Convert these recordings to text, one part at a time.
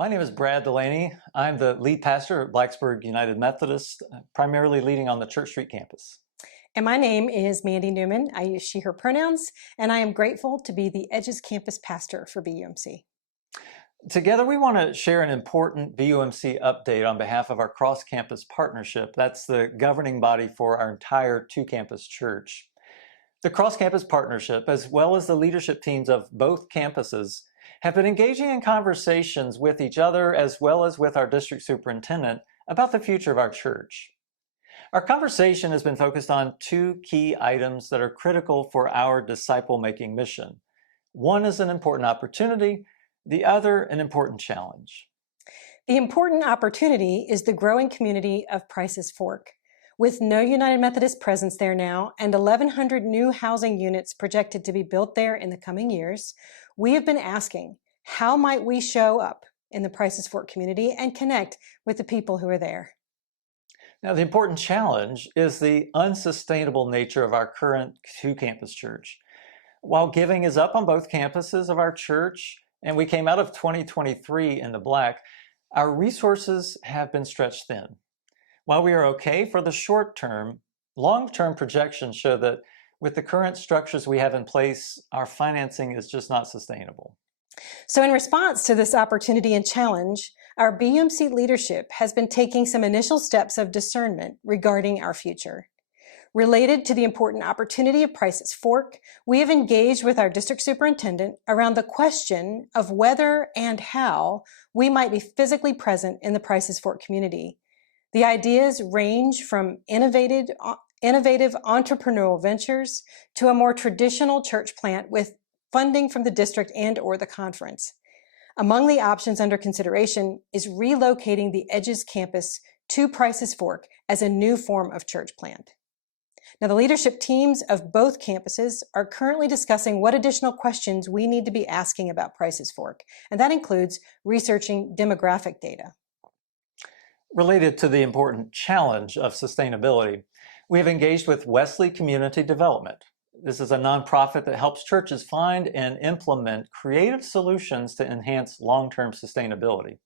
My name is Brad Delaney. I'm the lead pastor at Blacksburg United Methodist, primarily leading on the Church Street campus. And my name is Mandy Newman. I use she, her pronouns, and I am grateful to be the Edges campus pastor for BUMC. Together, we want to share an important BUMC update on behalf of our cross-campus partnership. That's the governing body for our entire two-campus church. The cross-campus partnership, as well as the leadership teams of both campuses, have been engaging in conversations with each other as well as with our district superintendent about the future of our church. Our conversation has been focused on two key items that are critical for our disciple-making mission. One is an important opportunity, the other an important challenge. The important opportunity is the growing community of Price's Fork. With no United Methodist presence there now and 1,100 new housing units projected to be built there in the coming years, we have been asking, how might we show up in the Price's Fork community and connect with the people who are there? Now, the important challenge is the unsustainable nature of our current two-campus church. While giving is up on both campuses of our church, and we came out of 2023 in the black, our resources have been stretched thin. While we are okay for the short term, long-term projections show that with the current structures we have in place, our financing is just not sustainable. So in response to this opportunity and challenge, our BUMC leadership has been taking some initial steps of discernment regarding our future. Related to the important opportunity of Price's Fork, we have engaged with our district superintendent around the question of whether and how we might be physically present in the Price's Fork community. The ideas range from innovative entrepreneurial ventures to a more traditional church plant with funding from the district and/or the conference. Among the options under consideration is relocating the Edges campus to Price's Fork as a new form of church plant. Now, the leadership teams of both campuses are currently discussing what additional questions we need to be asking about Price's Fork, and that includes researching demographic data. Related to the important challenge of sustainability, we have engaged with Wesley Community Development. This is a nonprofit that helps churches find and implement creative solutions to enhance long-term sustainability.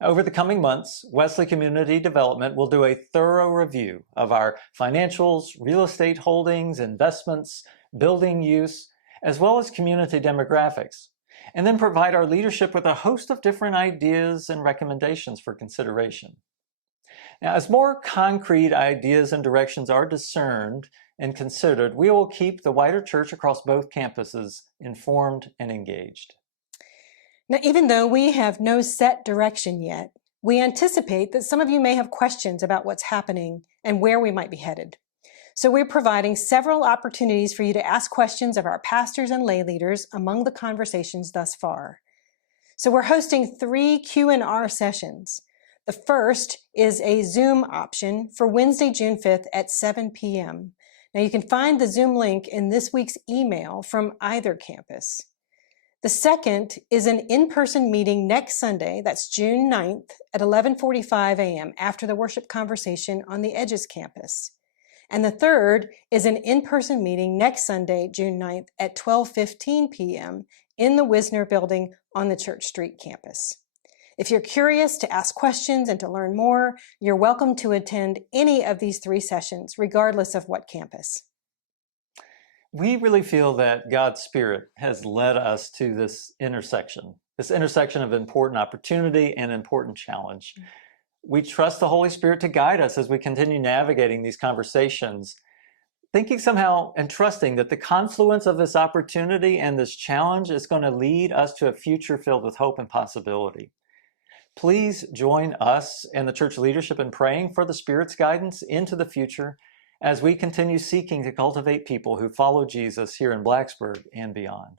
Over the coming months, Wesley Community Development will do a thorough review of our financials, real estate holdings, investments, building use, as well as community demographics, and then provide our leadership with a host of different ideas and recommendations for consideration. Now, as more concrete ideas and directions are discerned and considered, we will keep the wider church across both campuses informed and engaged. Now, even though we have no set direction yet, we anticipate that some of you may have questions about what's happening and where we might be headed. So we're providing several opportunities for you to ask questions of our pastors and lay leaders among the conversations thus far. So we're hosting 3 Q&R sessions. The first is a Zoom option for Wednesday, June 5th at 7 p.m. Now you can find the Zoom link in this week's email from either campus. The second is an in-person meeting next Sunday, that's June 9th at 11:45 a.m. after the worship conversation on the Edges campus. And the third is an in-person meeting next Sunday, June 9th at 12:15 p.m. in the Wisner building on the Church Street campus. If you're curious to ask questions and to learn more, you're welcome to attend any of these 3 sessions, regardless of what campus. We really feel that God's Spirit has led us to this intersection of important opportunity and important challenge. We trust the Holy Spirit to guide us as we continue navigating these conversations, thinking somehow and trusting that the confluence of this opportunity and this challenge is going to lead us to a future filled with hope and possibility. Please join us and the church leadership in praying for the Spirit's guidance into the future as we continue seeking to cultivate people who follow Jesus here in Blacksburg and beyond.